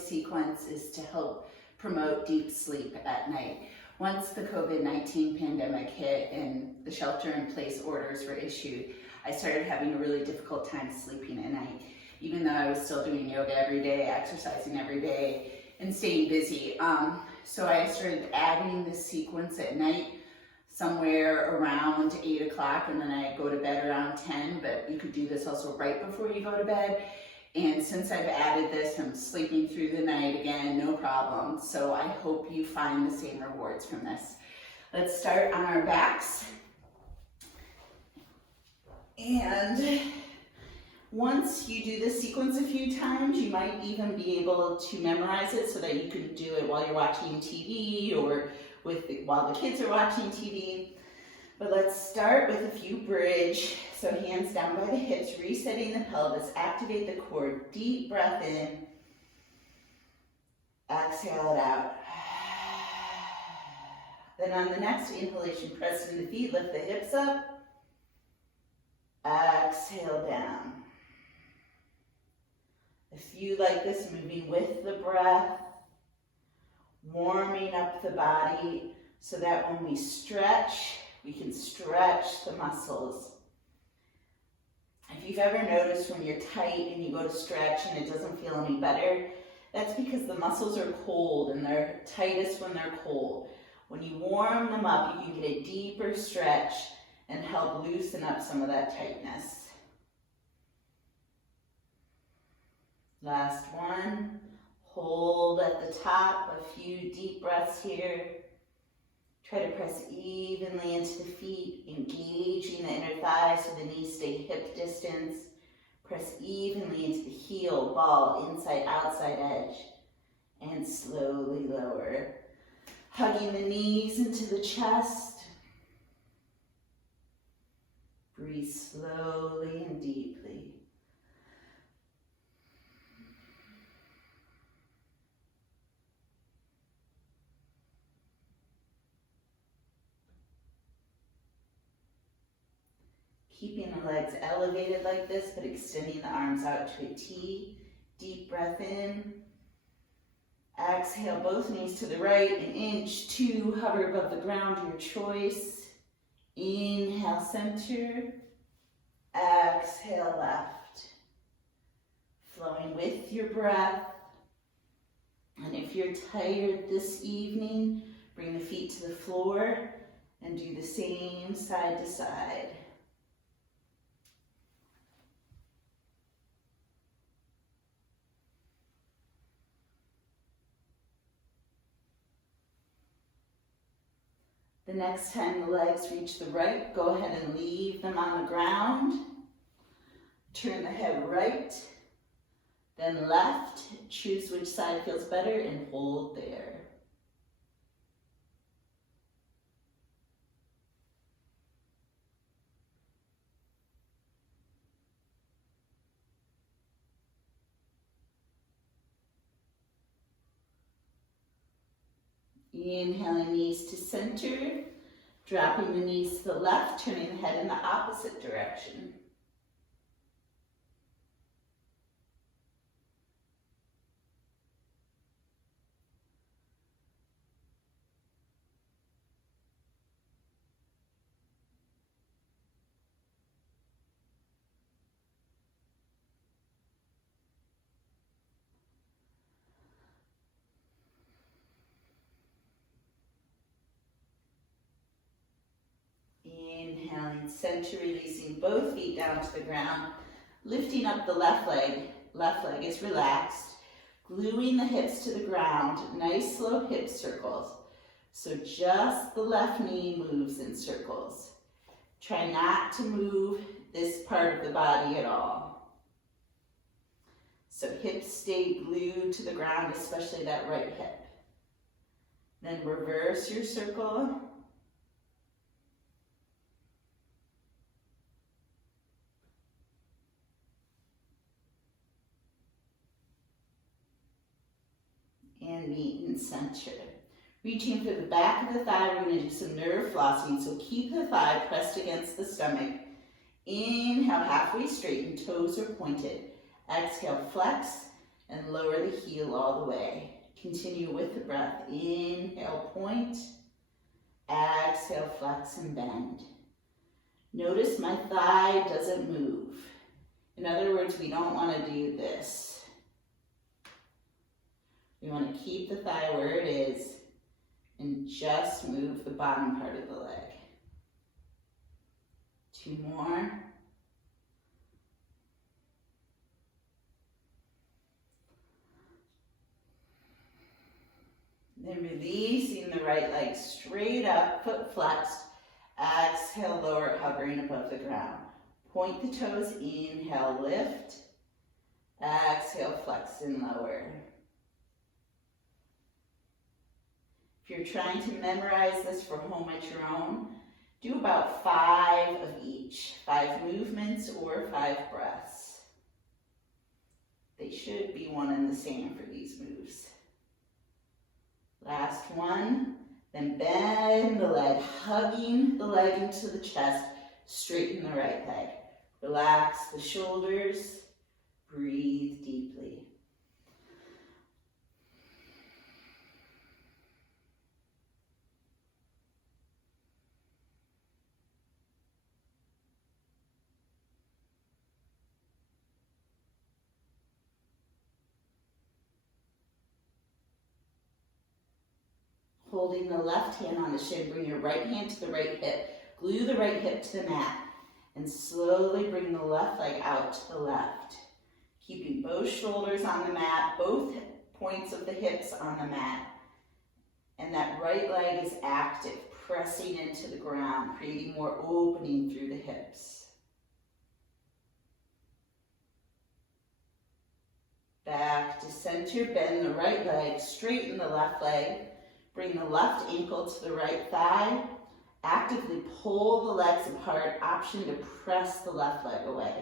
sequence is to help promote deep sleep at night. Once the COVID-19 pandemic hit and the shelter-in-place orders were issued, I started having a really difficult time sleeping at night, even though I was still doing yoga every day, exercising every day, and staying busy. So I started adding this sequence at night, somewhere around 8 o'clock, and then I go to bed around 10, but you could do this also right before you go to bed. And since I've added this, I'm sleeping through the night again, no problem. So I hope you find the same rewards from this. Let's start on our backs. And once you do this sequence a few times, you might even be able to memorize it so that you can do it while you're watching TV or while the kids are watching TV. But let's start with a few bridge. So hands down by the hips, resetting the pelvis, activate the core. Deep breath in. Exhale it out. Then on the next inhalation, press into the feet, lift the hips up. Exhale down. If you like this, moving with the breath, warming up the body so that when we stretch, we can stretch the muscles. If you've ever noticed when you're tight and you go to stretch and it doesn't feel any better, that's because the muscles are cold and they're tightest when they're cold. When you warm them up, you can get a deeper stretch and help loosen up some of that tightness. Last one. Hold at the top, a few deep breaths here. Try to press evenly into the feet, engaging the inner thighs so the knees stay hip distance. Press evenly into the heel, ball, inside, outside edge. And slowly lower. Hugging the knees into the chest. Breathe slowly and deeply. Keeping the legs elevated like this, but extending the arms out to a T. Deep breath in. Exhale, both knees to the right, 1 inch, 2, hover above the ground, your choice. Inhale, center. Exhale, left. Flowing with your breath. And if you're tired this evening, bring the feet to the floor and do the same side to side. The next time the legs reach the right, go ahead and leave them on the ground. Turn the head right, then left. Choose which side feels better and hold there. Inhaling knees to center, dropping the knees to the left, turning the head in the opposite direction. Inhaling, center, releasing both feet down to the ground, lifting up the left leg is relaxed, gluing the hips to the ground, nice slow hip circles. So just the left knee moves in circles. Try not to move this part of the body at all. So hips stay glued to the ground, especially that right hip. Then reverse your circle. And meet in center. Reaching for the back of the thigh, we're going to do some nerve flossing. So keep the thigh pressed against the stomach. Inhale, halfway straighten, toes are pointed. Exhale, flex and lower the heel all the way. Continue with the breath. Inhale, point. Exhale, flex and bend. Notice my thigh doesn't move. In other words, we don't want to do this. We want to keep the thigh where it is and just move the bottom part of the leg. 2 more. Then releasing the right leg straight up, foot flexed. Exhale, lower, hovering above the ground. Point the toes, inhale, lift. Exhale, flex and lower. If you're trying to memorize this for home at your own, do about 5 of each. 5 movements or 5 breaths. They should be one and the same for these moves. Last one, then bend the leg, hugging the leg into the chest, straighten the right leg. Relax the shoulders, breathe deeply. Holding the left hand on the shin, bring your right hand to the right hip. Glue the right hip to the mat and slowly bring the left leg out to the left. Keeping both shoulders on the mat, both points of the hips on the mat. And that right leg is active, pressing into the ground, creating more opening through the hips. Back to center, bend the right leg, straighten the left leg. Bring the left ankle to the right thigh. Actively pull the legs apart. Option to press the left leg away.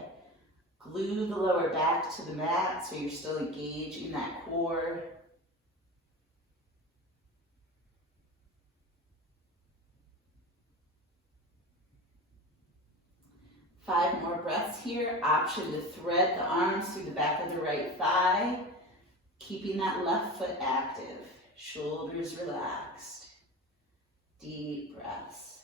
Glue the lower back to the mat so you're still engaging that core. Five more breaths here. Option to thread the arms through the back of the right thigh, keeping that left foot active. Shoulders relaxed. Deep breaths.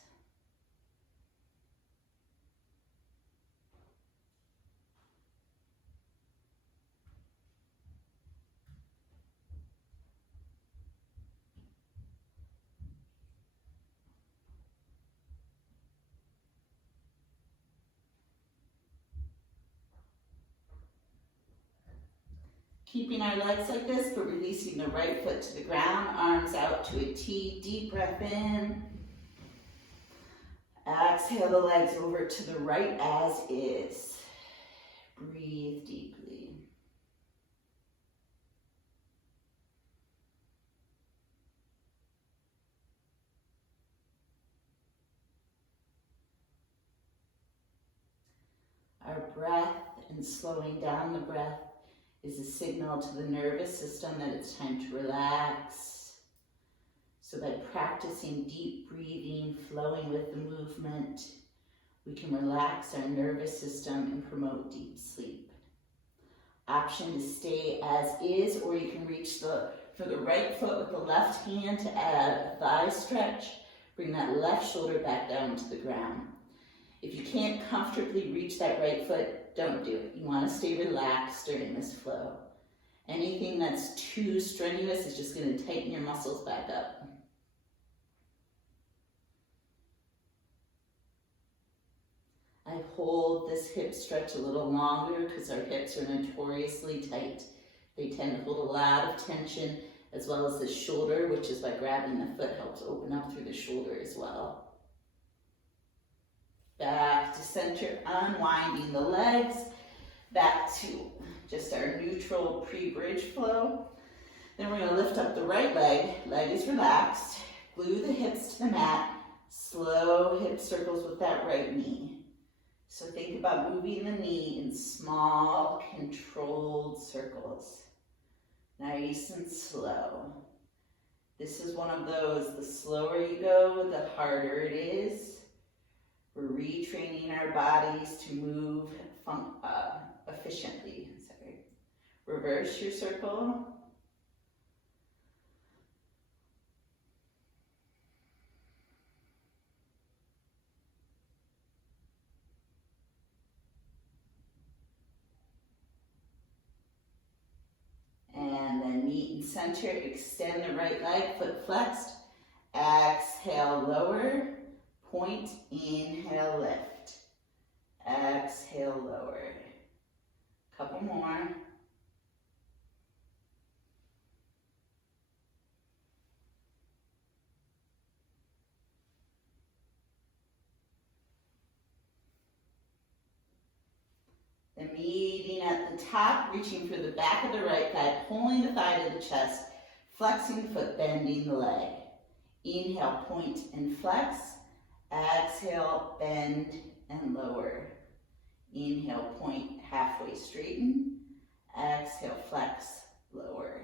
Keeping our legs like this, but releasing the right foot to the ground, arms out to a T, deep breath in. Exhale the legs over to the right as is. Breathe deeply. Our breath and slowing down the breath is a signal to the nervous system that it's time to relax. So by practicing deep breathing, flowing with the movement, we can relax our nervous system and promote deep sleep. Option to stay as is, or you can reach for the right foot with the left hand to add a thigh stretch. Bring that left shoulder back down to the ground. If you can't comfortably reach that right foot, don't do it. You want to stay relaxed during this flow. Anything that's too strenuous is just going to tighten your muscles back up. I hold this hip stretch a little longer because our hips are notoriously tight. They tend to hold a lot of tension, as well as the shoulder, which is by grabbing the foot helps open up through the shoulder as well. Back to center, unwinding the legs, back to just our neutral pre-bridge flow. Then we're going to lift up the right leg, leg is relaxed, glue the hips to the mat, slow hip circles with that right knee. So think about moving the knee in small, controlled circles, nice and slow. This is one of those, the slower you go, the harder it is. We're retraining our bodies to move efficiently. Reverse your circle. And then meet in center, extend the right leg, foot flexed. Exhale, lower, point, inhale, lift. Exhale, lower. Couple more. Then meeting at the top, reaching for the back of the right thigh, pulling the thigh to the chest, flexing the foot, bending the leg. Inhale, point and flex. Exhale, bend and lower. Inhale, point, halfway straighten. Exhale, flex, lower.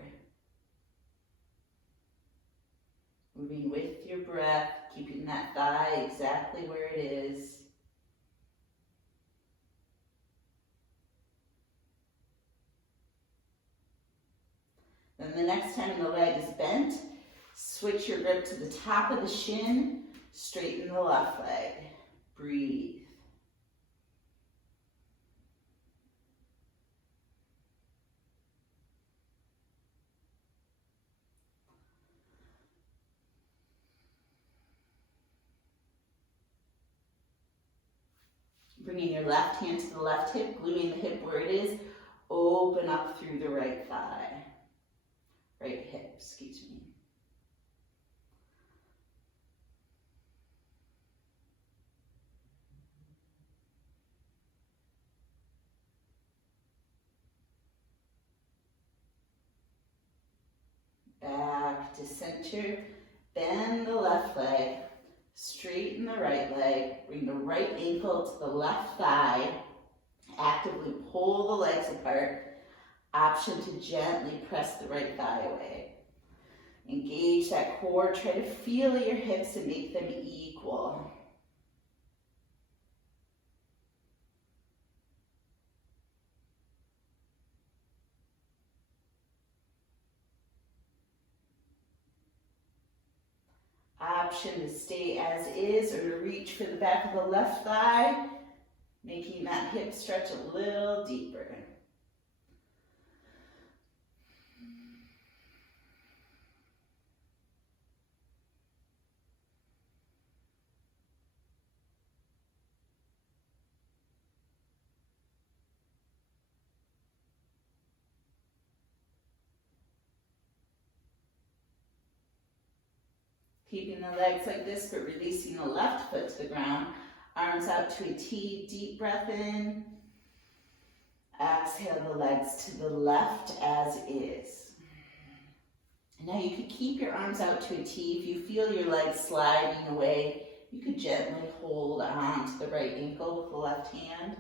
Moving with your breath, keeping that thigh exactly where it is. Then the next time the leg is bent, switch your grip to the top of the shin, straighten the left leg. Breathe. Bringing your left hand to the left hip, gluing the hip where it is, open up through the right thigh. Right hip, excuse me. Back to center, bend the left leg, straighten the right leg, bring the right ankle to the left thigh, actively pull the legs apart. Option to gently press the right thigh away. Engage that core, try to feel your hips and make them equal. Option to stay as is or to reach for the back of the left thigh, making that hip stretch a little deeper. Keeping the legs like this, but releasing the left foot to the ground. Arms out to a T, deep breath in. Exhale the legs to the left as is. Now you could keep your arms out to a T. If you feel your legs sliding away, you could gently hold on to the right ankle with the left hand.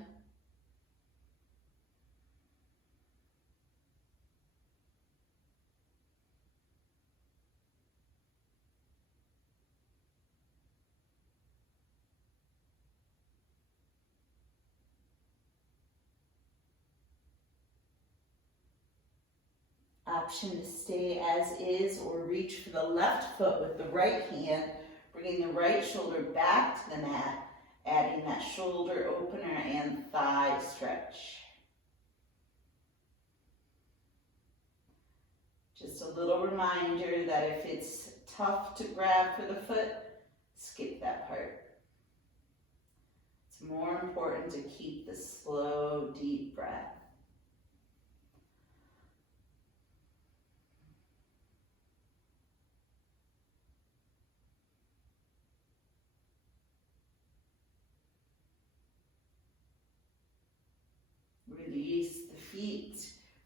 Option to stay as is or reach for the left foot with the right hand, bringing the right shoulder back to the mat, adding that shoulder opener and thigh stretch. Just a little reminder that if it's tough to grab for the foot, skip that part. It's more important to keep the slow, deep breath. Release the feet,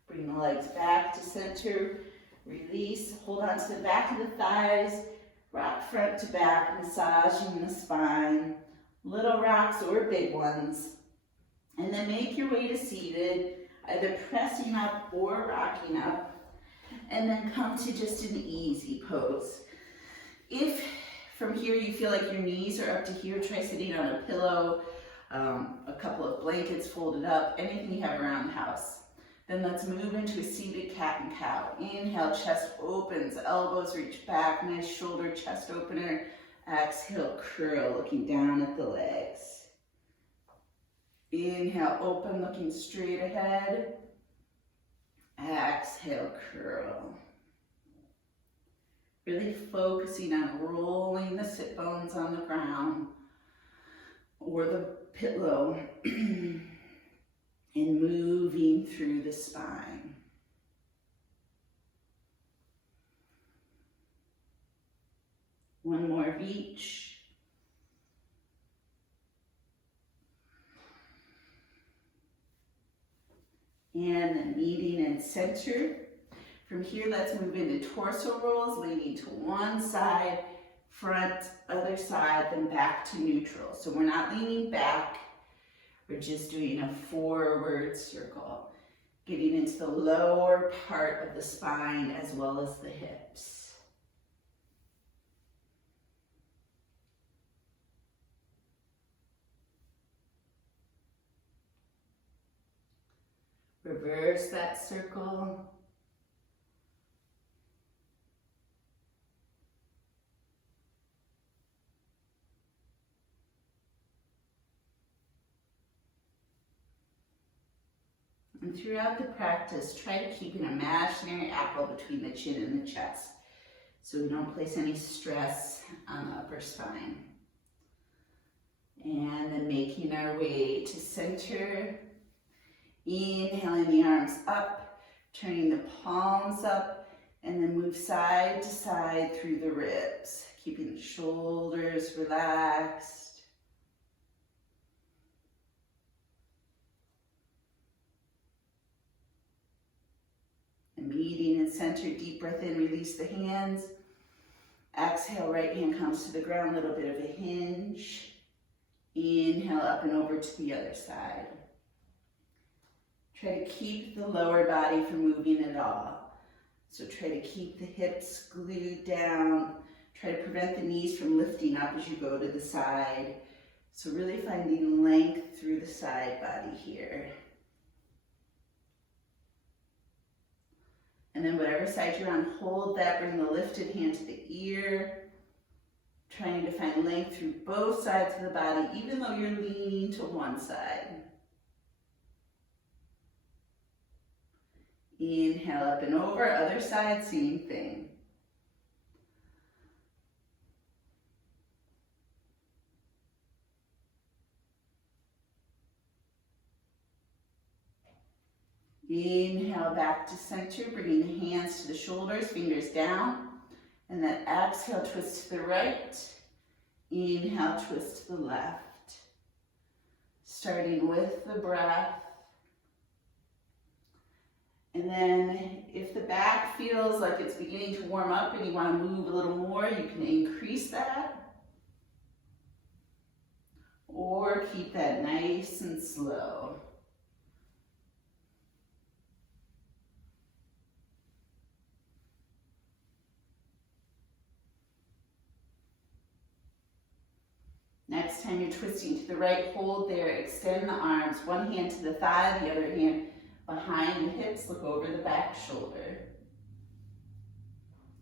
bring the legs back to center, release, hold on to the back of the thighs, rock front to back, massaging the spine, little rocks or big ones, and then make your way to seated, either pressing up or rocking up, and then come to just an easy pose. If from here you feel like your knees are up to here, try sitting on a pillow, a couple of blankets folded up, anything you have around the house. Then let's move into a seated cat and cow. Inhale, chest opens, elbows reach back, nice shoulder chest opener. Exhale, curl, looking down at the legs. Inhale, open, looking straight ahead. Exhale, curl. Really focusing on rolling the sit bones on the ground or the pillow and moving through the spine. One more of each. And then meeting in center. From here, let's move into torso rolls, leaning to one side, front, other side, then back to neutral. So we're not leaning back, we're just doing a forward circle, getting into the lower part of the spine as well as the hips. Reverse that circle. And throughout the practice, try to keep an imaginary apple between the chin and the chest, so we don't place any stress on the upper spine. And then making our way to center. Inhaling the arms up, turning the palms up, and then move side to side through the ribs, keeping the shoulders relaxed. And meeting in center, deep breath in, release the hands. Exhale, right hand comes to the ground, little bit of a hinge. Inhale up and over to the other side. Try to keep the lower body from moving at all. So try to keep the hips glued down. Try to prevent the knees from lifting up as you go to the side. So really finding length through the side body here. And then whatever side you're on, hold that, bring the lifted hand to the ear. Trying to find length through both sides of the body, even though you're leaning to one side. Inhale up and over, other side, same thing. Inhale back to center, bringing the hands to the shoulders, fingers down. And then exhale, twist to the right. Inhale, twist to the left. Starting with the breath. And then if the back feels like it's beginning to warm up and you want to move a little more, you can increase that. Or keep that nice and slow. Next time you're twisting to the right, hold there, extend the arms, one hand to the thigh, the other hand behind the hips, look over the back shoulder.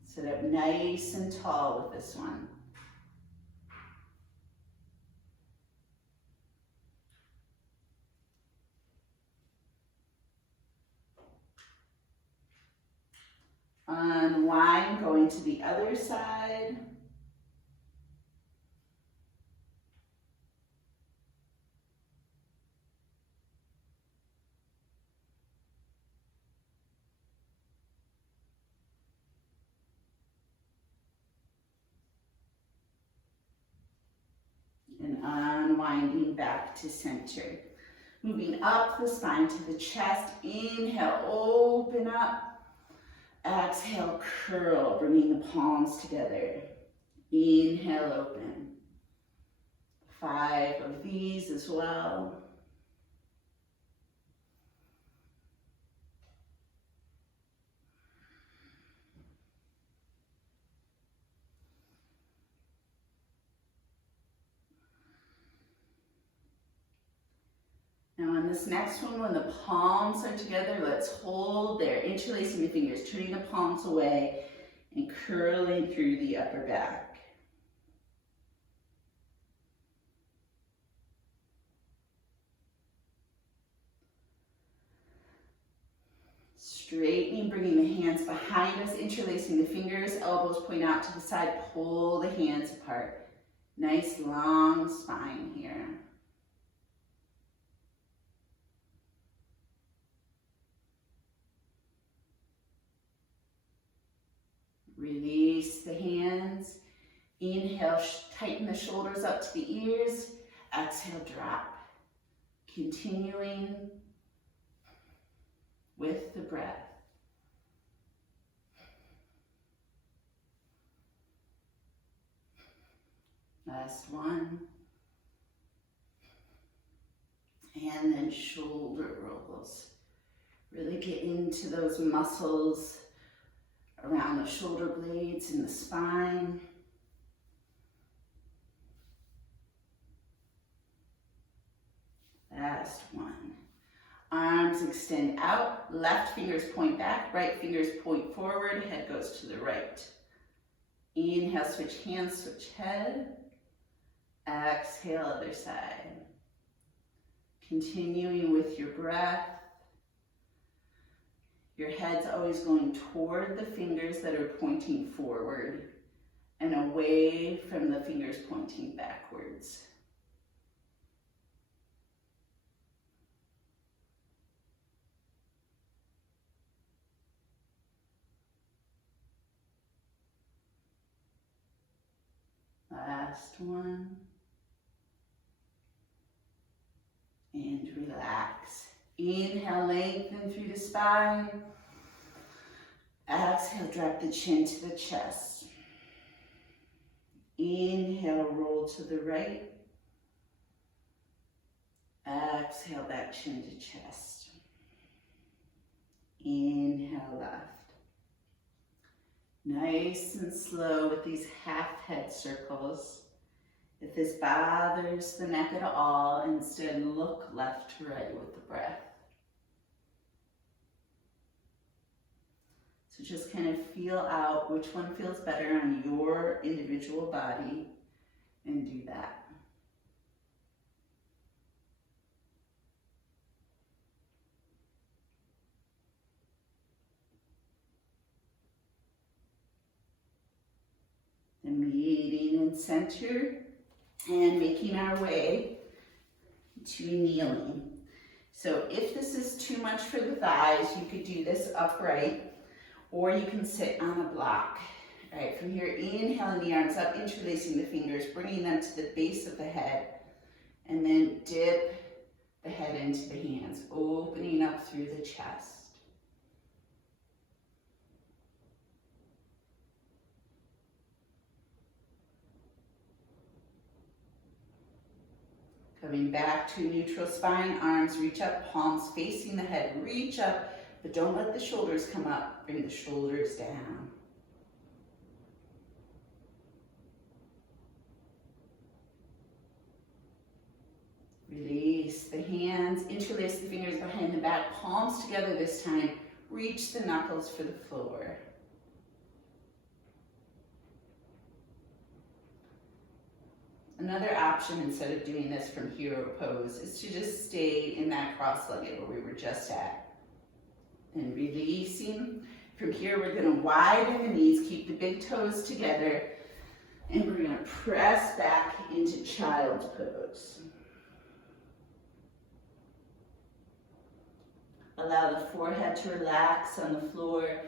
Sit up nice and tall with this one. Unwind, going to the other side. And unwinding back to center. Moving up the spine to the chest. Inhale, open up. Exhale, curl, bringing the palms together. Inhale, open. 5 of these as well. Now on this next one, when the palms are together, let's hold there, interlacing the fingers, turning the palms away and curling through the upper back. Straightening, bringing the hands behind us, interlacing the fingers, elbows point out to the side, pull the hands apart. Nice long spine here. Release the hands. Inhale, tighten the shoulders up to the ears. Exhale, drop. Continuing with the breath. Last one. And then shoulder rolls. Really get into those muscles around the shoulder blades and the spine. Last one. Arms extend out, left fingers point back, right fingers point forward, head goes to the right. Inhale, switch hands, switch head. Exhale, other side. Continuing with your breath. Your head's always going toward the fingers that are pointing forward and away from the fingers pointing backwards. Last one. And relax. Inhale, lengthen through the spine. Exhale, drop the chin to the chest. Inhale, roll to the right. Exhale, back chin to chest. Inhale, left. Nice and slow with these half head circles. If this bothers the neck at all, instead look left to right with the breath. So just kind of feel out which one feels better on your individual body and do that. Then meeting in center and making our way to kneeling. So if this is too much for the thighs, you could do this upright, or you can sit on a block. All right, from here, inhaling the arms up, interlacing the fingers, bringing them to the base of the head, and then dip the head into the hands, opening up through the chest. Coming back to neutral spine, arms reach up, palms facing the head, reach up, but don't let the shoulders come up, bring the shoulders down. Release the hands, interlace the fingers behind the back, palms together this time, reach the knuckles for the floor. Another option, instead of doing this from hero pose, is to just stay in that cross-legged where we were just at. And releasing. From here, we're going to widen the knees, keep the big toes together, and we're going to press back into child's pose. Allow the forehead to relax on the floor.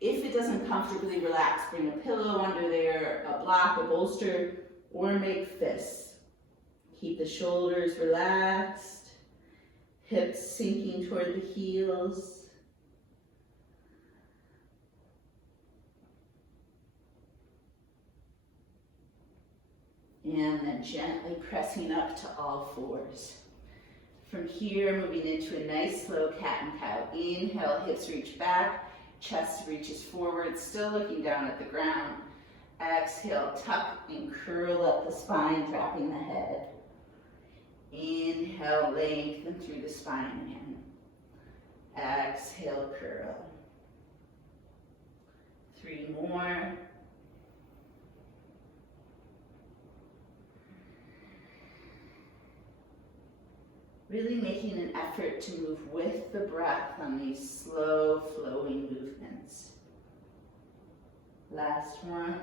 If it doesn't comfortably relax, bring a pillow under there, a block, a bolster, or make fists. Keep the shoulders relaxed, hips sinking toward the heels. And then gently pressing up to all fours. From here, moving into a nice slow cat and cow. Inhale, hips reach back, chest reaches forward, still looking down at the ground. Exhale, tuck and curl up the spine, dropping the head. Inhale, lengthen through the spine again. Exhale, curl. 3 more. Really making an effort to move with the breath on these slow flowing movements. Last one.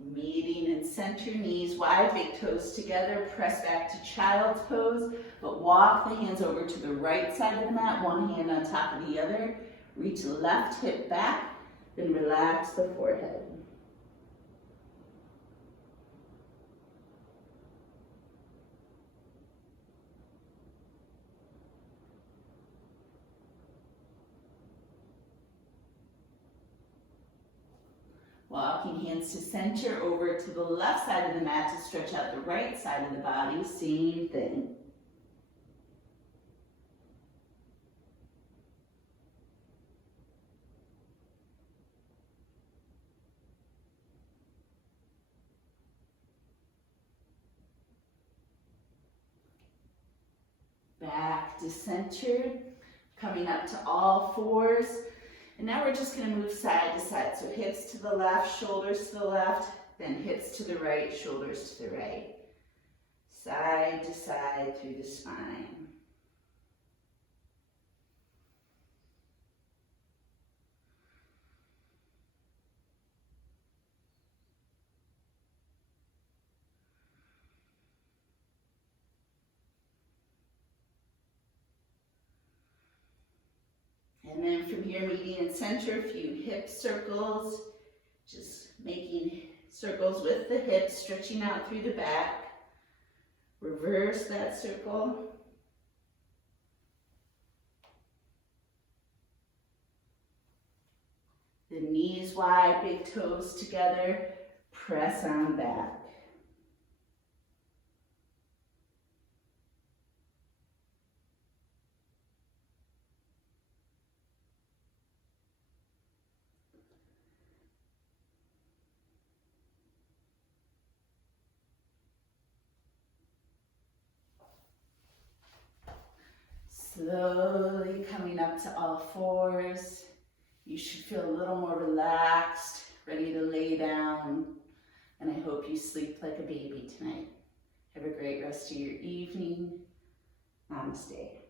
Meeting in center, knees wide, big toes together, press back to child's pose, but walk the hands over to the right side of the mat, one hand on top of the other. Reach the left hip back, then relax the forehead. Walking hands to center, over to the left side of the mat to stretch out the right side of the body, same thing. Back to center, coming up to all fours. And now we're just going to move side to side. So hips to the left, shoulders to the left, then hips to the right, shoulders to the right. Side to side through the spine. And then from here, meeting in center, a few hip circles, just making circles with the hips, stretching out through the back. Reverse that circle. The knees wide, big toes together, press on back. Slowly coming up to all fours. You should feel a little more relaxed, ready to lay down. And I hope you sleep like a baby tonight. Have a great rest of your evening. Namaste.